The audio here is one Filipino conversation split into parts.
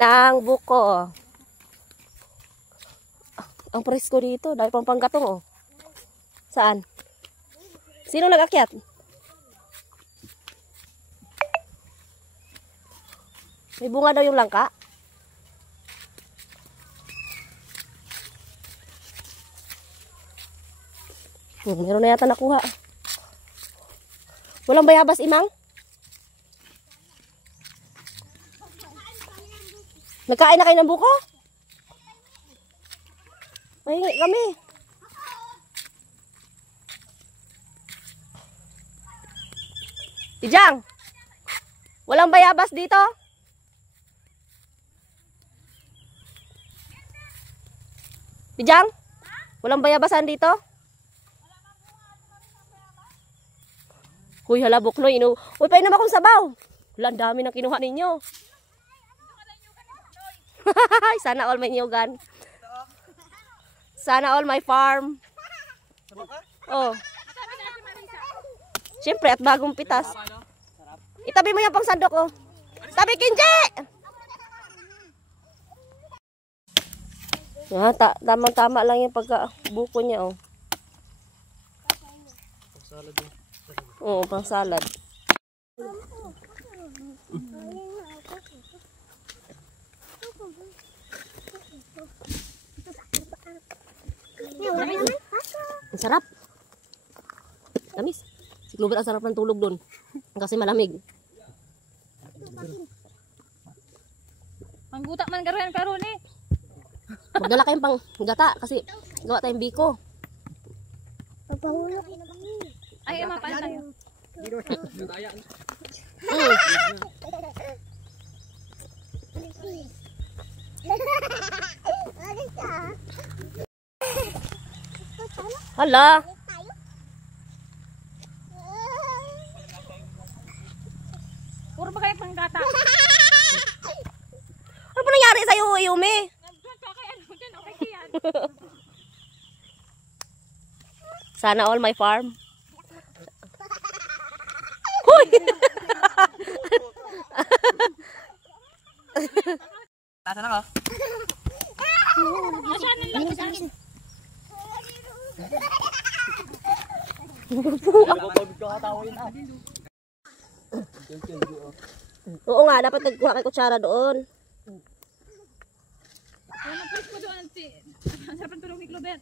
Ng buko. Ang presko dito. Dahil pang panggatong oh. Saan? Sino nag-akyat? May bunga daw yung langka. Meron na yata nakuha. Walang bayabas, Imang? Nagkain na kayo ng buko? Mahingi kami. Tijang, walang bayabas dito? Tijang, walang bayabasan dito? Uy, hala, buknoy. Uy, painom akong sabaw. Wala, ang dami na kinuha ninyo. Sana all may niyugan. Sana all my farm. Oh. Siyempre, at bagong pitas. Itabi mo yung pang sandok, oh. Tabi, Kinji! Ah, tamang-tama lang yung pagka-buko niya, oh. Salad mo. Oo, pang salad. Ang sarap. Tamis. Si Clover ang sarap ng tulog doon. Kasi malamig. Manggutak man garuhan karon eh. Magdala kayong pang gata kasi gawa tayong biko. Ay, mapaan tayo. Hala. Puro ba kayo panggata? Ano ba nangyari sa'yo, Yumi? Sana all my farm. Hoy! Tasa na ka? Oo nga, dapat nagkuha kay kutsara doon. Nag-press mo doon ang sarap ng tulog ni Clover.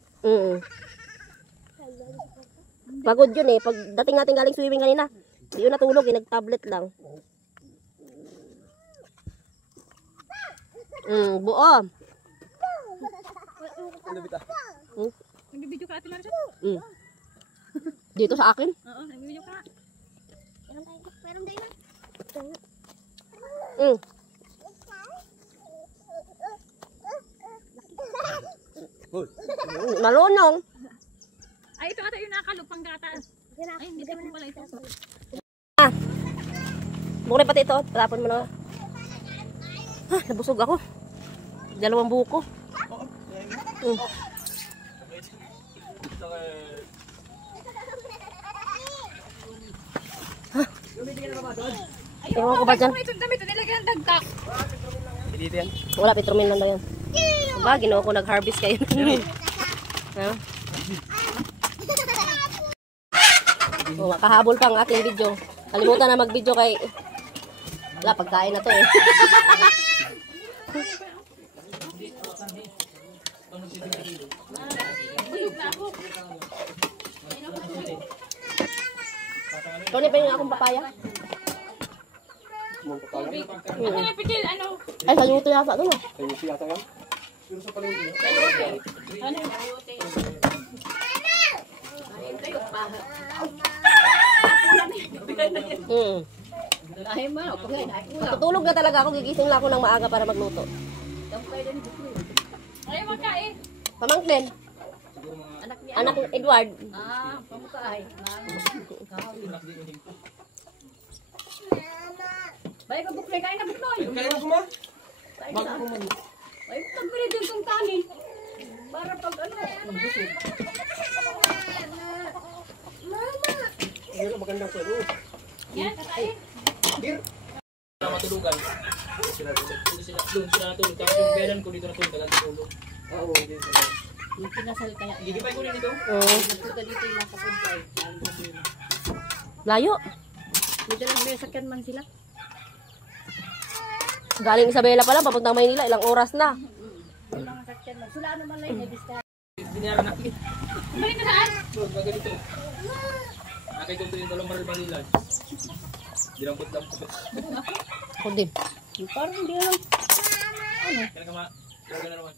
Pagod yun eh. Pag dating natin galing swimming kanina, di yun natulog eh. Nag-tablet lang. Buo. Nagbibideo ka ate Marisa? Dito sa akin? Oo, nagbibideo ka. Meron tayo na. Malunong. Ay, ito ata yung nakalupang gata. Ay, hindi naman pala ito. Bukay pati ito. Tapon mo na. Nabusog ako. 2 buko. Ewan ko ba dyan? Ito dami ito nilagyan ng dagtak. Dito yan. Wala, petromin lang daw yan. Ba, ginawa ko nag-harvest kayo. Makahabol pa ang ating video. Kalimutan na mag-video kay... Wala, pagkain na to eh. Tony, pahingin akong papaya. Ano yung pitil? Ano? Ay, saluto yata doon. Ayusin yata yan. Pero sa palengke. Ano yung Tutulog na talaga ako. Gigising lang ako ng maaga para magluto. Ay, magkain. Pamangkin. Anak ni Edward. Pamukay. Baik ka bukloy, kain na bukloy. Kaya mo kuma? Ay, pagpili din kong kanin. Para pag ano. Ayun, magandang salo. Yan, kakain. Beer. matulugan. Doon sila natulog. Tapos yung belan ko dito natulog. Dagan tulog. Oo, hindi sa Yung pinasal kaya. Gigipay ko rin dito. Nagpunta dito yung nasa kumpay. Layo. Dito lang may sakyan man sila. Galing Isabela pa lang, papuntang Maynila, ilang oras na. Walang sakyan man. Sula ano man lang yung nabista. Binayaran na. Balik na saan? Doon, ganito. Nakita ko yung dalawang baril-baril lang. Dinampot-dampot. Ako din. Parang hindi lang. Kaya ka Kaya na naman.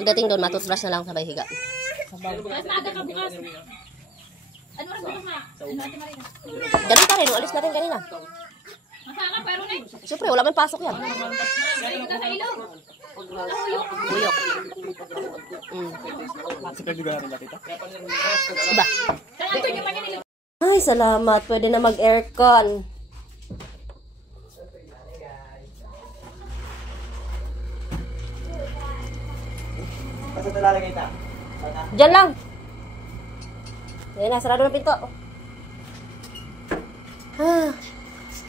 Pagdating doon, matutbrush na lang sabay higa. Mas maaga ka bukas. Ano oras bukas ma? Ano ate Marina? Ganun pa rin, alis na rin kanina. Masaka pero na. Siyempre, wala man pasok yan. Balik ka sa ilog. Buyok. Sa kaibigan natin dati ito. Iba. Kaya ito yung mga nilog. Ay, salamat. Pwede na mag-aircon. Kasi talalagay ta. Diyan lang. Ayan na, sarado ng pinto.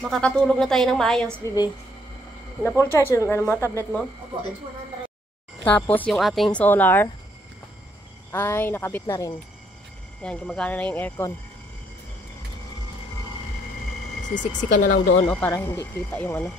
Makakatulog na tayo ng maayos, bibi. Na full charge yung ano mo, tablet mo? Tapos yung ating solar ay nakabit na rin. Yan, gumagana na yung aircon. Sisiksikan na lang doon para hindi kita yung ano.